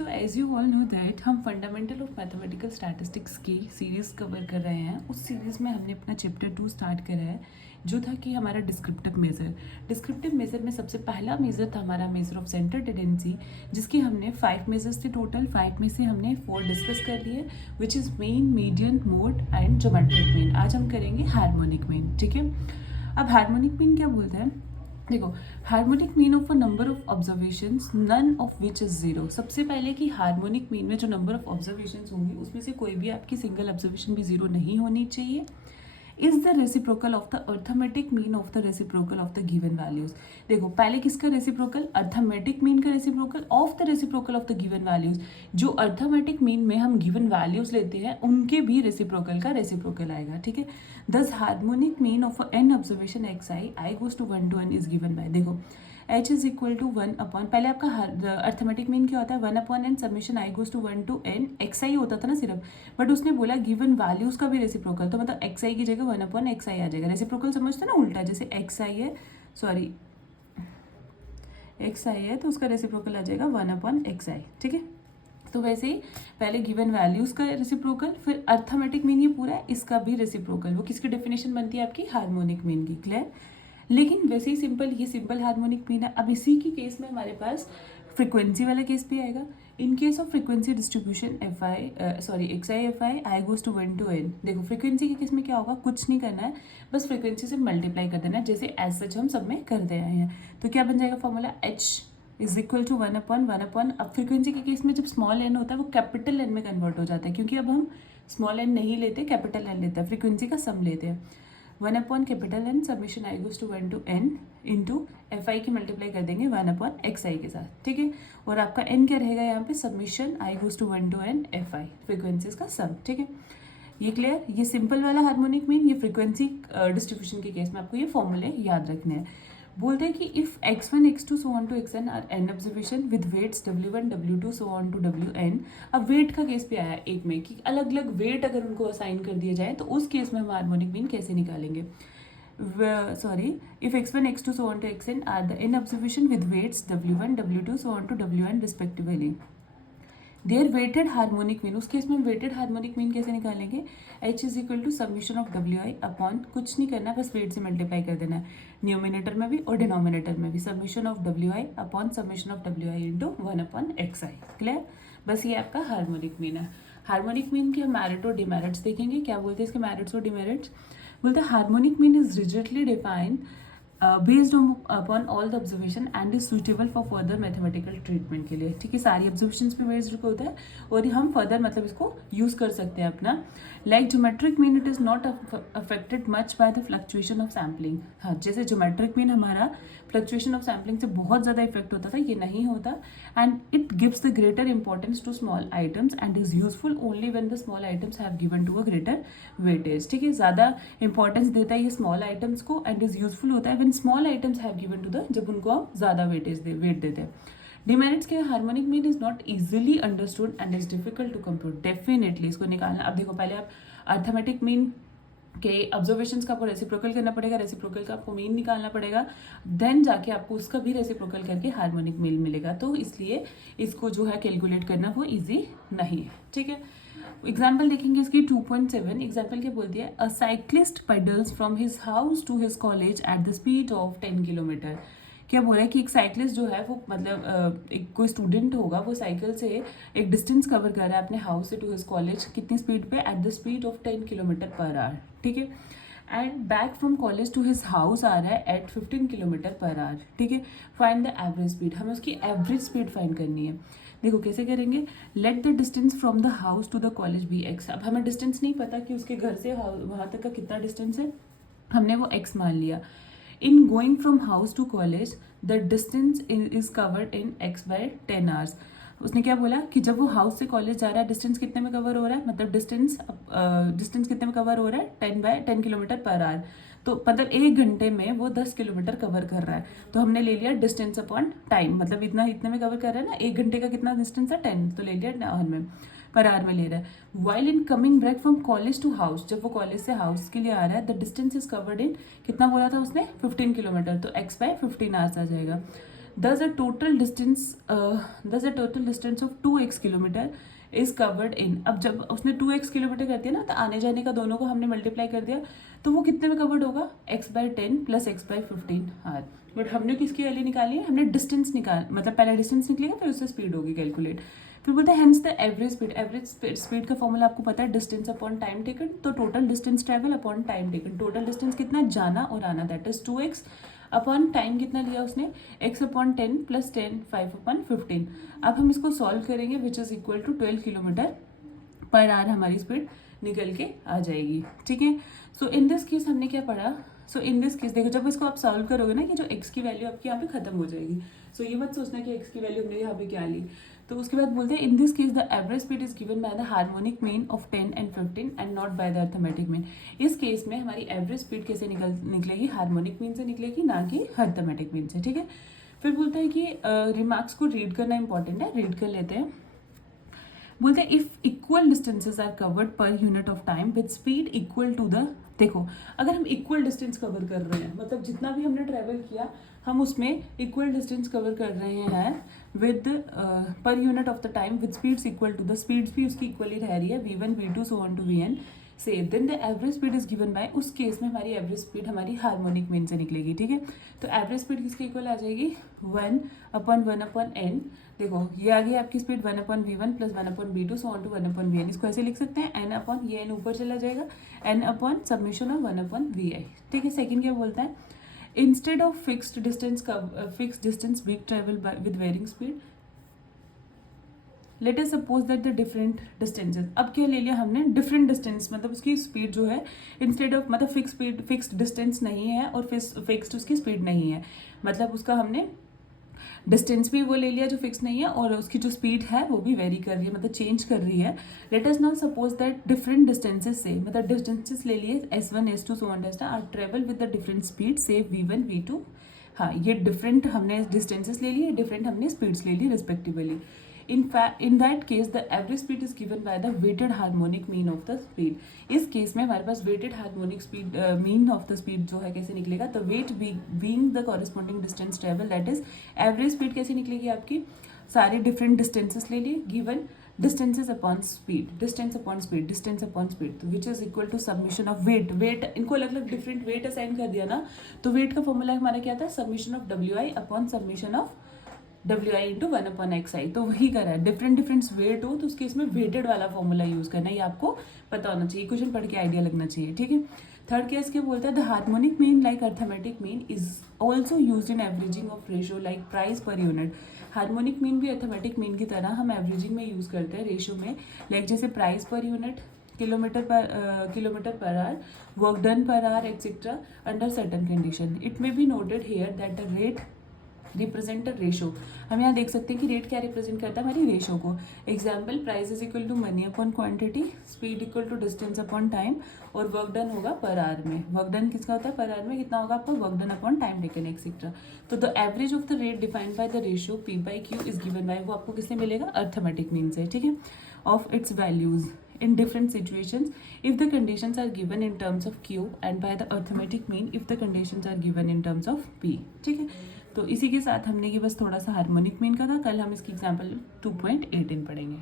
So as you all know that हम fundamental of mathematical statistics की series cover कर रहे हैं। उस सीरीज़ में हमने अपना चैप्टर 2 स्टार्ट करा है जो था कि हमारा डिस्क्रिप्टिव मेज़र। डिस्क्रिप्टिव मेज़र में सबसे पहला मेज़र था हमारा मेज़र ऑफ सेंटर टेंडेंसी, जिसकी हमने 5 मेजर्स थे टोटल। 5 में से हमने 4 डिस्कस कर लिए, which is mean, median, mode and geometric mean. आज हम करेंगे हार्मोनिक मीन। ठीक है, अब हार्मोनिक मीन क्या बोलते हैं? देखो, harmonic mean of a number of observations none of which is zero. सबसे पहले कि हार्मोनिक मीन में जो नंबर ऑफ ऑब्जर्वेशंस होंगी उसमें से कोई भी आपकी सिंगल ऑब्जर्वेशन भी जीरो नहीं होनी चाहिए। Is the reciprocal of the arithmetic mean of the reciprocal of the given values. देखो, पहले किसका रेसिप्रोकल? अर्थमेटिक मीन का reciprocal of the reciprocal of the given values. जो अर्थमेटिक मीन में हम गिवन वैल्यूज लेते हैं उनके भी रेसिप्रोकल का रेसिप्रोकल आएगा। ठीक है, दस harmonic mean of n observation x i goes to 1 to n is given by, देखो h is equal to 1 upon, पहले आपका अर्थमेटिक मीन क्या होता है? 1 upon n summation i goes to 1 to n x i होता था ना सिर्फ, बट उसने बोला गिवन वैल्यूज का भी रेसिप्रोकल, तो मतलब एक्स आई की जगह 1 अपॉन एक्स आई आ जाएगा। रेसिप्रोकल समझते ना उल्टा, जैसे एक्स आई है, सॉरी एक्स आई है तो उसका रेसिप्रोकल आ जाएगा 1 अपॉन एक्स आई। ठीक है, तो वैसे ही पहले गिवन वैल्यूज का रेसिप्रोकल, फिर अर्थमेटिक मीन ये पूरा है, इसका भी रेसिप्रोकल। वो किसकी डेफिनेशन बनती है? आपकी हार्मोनिक मीन की। क्लियर? लेकिन वैसे ही सिंपल, ये सिंपल हार्मोनिक मीन है। अब इसी की केस में हमारे पास फ्रिक्वेंसी वाला केस भी आएगा। In case of frequency distribution f i, sorry x i f i goes to 1 to n। देखो, फ्रिक्वेंसी के केस में क्या होगा? कुछ नहीं करना है, बस फ्रिक्वेंसी से मल्टीप्लाई कर देना है, जैसे एज सच हम सब में करते आए हैं। तो क्या बन जाएगा formula? h is equal to 1 upon. अब फ्रिक्वेंसी के केस में जब स्मॉल n होता है वो कैपिटल n में कन्वर्ट हो जाता है, क्योंकि अब हम स्मॉल n नहीं लेते, कैपिटल n लेते हैं, फ्रिक्वेंसी का सम लेते हैं। 1 upon capital N summation i goes to 1 to n into f i की मल्टीप्लाई कर देंगे 1 अपॉन एक्स आई के साथ। ठीक है, और आपका n क्या रहेगा यहाँ पे? Summation i goes to 1 to n f i, frequencies का सम। ठीक है, ये क्लियर? ये सिंपल वाला हार्मोनिक मीन, ये फ्रिक्वेंसी डिस्ट्रीब्यूशन के केस में आपको ये फॉर्मूले याद रखने हैं। बोलते हैं कि if x1 x2 so on to xn are n observation with weights w1 w2 so on to wn। अब वेट का केस भी आया एक में कि अलग अलग वेट अगर उनको असाइन कर दिए जाए तो उस केस में हम हार्मोनिक मीन कैसे निकालेंगे? Sorry, if x1 x2 so on to xn are the n observation with weights w1 w2 so on to wn respectively, their weighted harmonic mean. उस केस में वेटेड हार्मोनिक मीन कैसे निकालेंगे? h is equal to summation ऑफwi upon, कुछ नहीं करना, बस wait से मल्टीप्लाई कर देना है, न्यूमिनेटर में भी और डिनोमिनेटर में भी, समीशन ऑफwi upon summation of wi into 1 upon x i. Clear? बस ये आपका हार्मोनिक मीन है। हार्मोनिक मीन के मेरिट और डिमेरिट्स देखेंगे। क्या बोलते हैं इसके मेरिट्स और डिमेरिट्स? बोलते हैं harmonic mean is rigidly defined based upon all the observation and is suitable for further mathematical treatment के लिए। ठीक है, सारी ऑब्जर्वेशंस पे बेस्ड होता है और हम फर्दर मतलब इसको यूज कर सकते हैं अपना। Like geometric mean it is not affected much by the fluctuation of sampling. हाँ, जैसे ज्योमेट्रिक मीन हमारा फ्लक्चुएशन ऑफ सैम्पलिंग से बहुत ज़्यादा इफेक्ट होता था, ये नहीं होता। And it gives the greater importance to small items and is useful only when the small items have given to a greater weightage. ठीक है, ज़्यादा इंपॉर्टेंस देता है ये स्मॉल आइटम्स को एंड इज यूजफुल होता है when small items have given to the, जब उनको हम ज़्यादा वेट देते हैं। डिमेरिट्स के, harmonic mean is not easily understood and is difficult to compute. Definitely इसको निकालना। अब देखो, पहले आप अर्थमेटिक मीन के ऑब्जर्वेशंस का आपको रेसिप्रोकल करना पड़ेगा, रेसिप्रोकल का आपको मीन निकालना पड़ेगा, देन जाके आपको उसका भी रेसिप्रोकल करके हार्मोनिक मीन मिलेगा। तो इसलिए इसको जो है कैलकुलेट करना वो इजी नहीं है। ठीक है, एग्जाम्पल देखेंगे इसकी 2.7। एग्जाम्पल क्या बोलती है? A cyclist pedals from his house to his college at the speed of 10 kilometre. क्या बोल रहा है कि एक साइक्लिस्ट जो है वो मतलब एक कोई स्टूडेंट होगा, वो साइकिल से एक डिस्टेंस कवर कर रहा है अपने हाउस से टू हिज कॉलेज, कितनी स्पीड पे? At the speed of 10 kilometre per hour. ठीक है, and back from college to his house आ रहा है एट 15 किलोमीटर पर आवर। ठीक है, फाइंड द एवरेज स्पीड। हमें उसकी एवरेज स्पीड फाइंड करनी है। देखो कैसे करेंगे? Let the distance from the house to the college be x. अब हमें डिस्टेंस नहीं पता कि उसके घर से वहाँ तक का कितना डिस्टेंस है, हमने वो एक्स मान लिया। In going from house to college the distance is covered in x by 10 hours. उसने क्या बोला कि जब वो हाउस से कॉलेज जा रहा है डिस्टेंस कितने में कवर हो रहा है, मतलब डिस्टेंस कितने में कवर हो रहा है? 10 किलोमीटर पर आवर। तो मतलब 1 घंटे में वो 10 किलोमीटर कवर कर रहा है। तो हमने ले लिया डिस्टेंस अपॉन टाइम, मतलब इतने में कवर कर रहा है ना, 1 घंटे का कितना डिस्टेंस है? 10, तो ले लिया आवर में, पर आवर में ले रहा है। While in coming back from college to house, जब वो कॉलेज से हाउस के लिए आ रहा है, द डिस्टेंस इज कवर्ड इन, कितना बोला था उसने? 15 किलोमीटर, तो एक्स बाय 15 आवर्स आ जाएगा। Thus a total distance of 2x kilometre is covered इन. अब जब उसने 2x किलोमीटर कर दिया ना, तो आने जाने का दोनों को हमने मल्टीप्लाई कर दिया, तो वो कितने में कवर्ड होगा? x/10 प्लस x/15 हार. बट हमने किसकी वैल्यू निकाली है? हमने डिस्टेंस मतलब पहले डिस्टेंस निकलेगा फिर उससे स्पीड होगी कैलकुलेट. फिर बोलते हैं हेंस द एवरेज स्पीड का फॉर्मूला आपको पता है, डिस्टेंस अपॉन टाइम टेकन. तो total distance travel upon time taken. Total distance कितना? जाना और आना, that is 2x upon time कितना लिया उसने? x/10 plus 10 5/15. अब हम इसको सॉल्व करेंगे which is equal to 12 kilometre per hour हमारी स्पीड निकल के आ जाएगी. ठीक है. सो इन दिस केस हमने क्या पढ़ा? सो इन दिस केस देखो, जब इसको आप सॉल्व करोगे ना कि जो x की वैल्यू आपकी यहाँ पे खत्म हो जाएगी. सो ये मत सोचना कि x की वैल्यू हमने यहाँ पे क्या ली. तो उसके बाद बोलते हैं in this case the average speed is given by the harmonic mean of 10 and 15 and not by the arithmetic mean. इस केस में हमारी एवरेज स्पीड कैसे निकलेगी? हार्मोनिक मीन से निकलेगी, ना कि अर्थमेटिक मीन से. ठीक है. फिर बोलते हैं कि रिमार्क्स को रीड करना इंपॉर्टेंट है. रीड कर लेते हैं. बोलते हैं if equal distances are covered per unit of time with speed equal to the. देखो, अगर हम इक्वल डिस्टेंस कवर कर रहे हैं, मतलब जितना भी हमने ट्रेवल किया हम उसमें इक्वल डिस्टेंस कवर कर रहे हैं with per unit of the time with speeds equal to the. Speeds भी उसकी इक्वली रह रही है, v1 v2 so on to vn से. Then the average speed is given by. उस केस में हमारी एवरेज स्पीड हमारी हार्मोनिक मीन से निकलेगी. ठीक है. तो एवरेज स्पीड किसके इक्वल आ जाएगी? 1/1/n. देखो, ये आ गई आपकी speed 1/v1 plus 1/v2 so on to 1/vn. इसको ऐसे लिख सकते हैं n अपॉन, ये n ऊपर चला जाएगा, n upon submission of 1/vi. ठीक है. सेकंड क्या बोलता है? Instead of fixed distance being travel with varying speed, let us suppose that the different distances. अब क्या ले लिया हमने? डिफरेंट डिस्टेंस, मतलब उसकी स्पीड जो है इंस्टेड ऑफ, मतलब फिक्स्ड डिस्टेंस नहीं है और फिक्स्ड उसकी स्पीड नहीं है, मतलब उसका हमने डिस्टेंस भी वो ले लिया जो फिक्स नहीं है और उसकी जो स्पीड है वो भी वेरी कर रही है, मतलब चेंज कर रही है. Let us now suppose that different distances से, मतलब डिस्टेंसेस ले लिए s1 s2 so on to are travel with the different speed से v1 v2. हाँ, ये डिफरेंट हमने डिस्टेंसेस ले लिए, डिफरेंट हमने स्पीड्स ले ली respectively. in that case the average speed is given by the weighted harmonic mean of the speed. इस case में हमारे पास weighted harmonic speed mean of the speed जो है कैसे निकलेगा? तो weight being the corresponding distance travel, that is average speed कैसे निकलेगी आपकी? सारे डिफरेंट डिस्टेंसेस ले लिए, given distances upon speed, distance upon speed, तो which is equal to submission of weight. इनको अलग अलग डिफरेंट वेट असाइन कर दिया ना, तो वेट का फॉर्मूला हमारा क्या था? Submission of WI upon submission of WI into 1/xi. तो वही करा है. डिफरेंट वेट हो तो उसके इसमें वेटेड वाला फॉर्मूला यूज करना है, ये आपको पता होना चाहिए, क्वेश्चन पढ़ के आइडिया लगना चाहिए. ठीक है. थर्ड केस क्या बोलता है? The harmonic mean like arithmetic mean is also use in averaging of ratio like price per unit. Harmonic mean भी अर्थमेटिक मीन की तरह हम एवरेजिंग में यूज करते हैं रेशियो में, लाइक जैसे price per unit, kilometre per hour, work done per hour etcetera under certain condition. It may be noted here that the rate represent a ratio. हम यहाँ देख सकते हैं कि रेट क्या रिप्रेजेंट करता है? हमारी रेशो को. Example, price is equal to money upon quantity, speed equal to distance upon time, और वर्क डन होगा पर आवर में. वर्क डन किसका होता है? पर आवर में कितना होगा आपका? Work done upon time taken etcetera. तो the average of the rate defined by the ratio P/Q is given by, वो आपको किससे मिलेगा? अर्थमेटिक मीन से. ठीक है. Of its values in different situations if the conditions are given in terms of Q and by the arithmetic mean if the conditions are given in terms of P. ठीक है. तो इसी के साथ हमने ये बस थोड़ा सा हार्मोनिक मीन का था. कल हम इसकी एग्जाम्पल 2.18 पढ़ेंगे.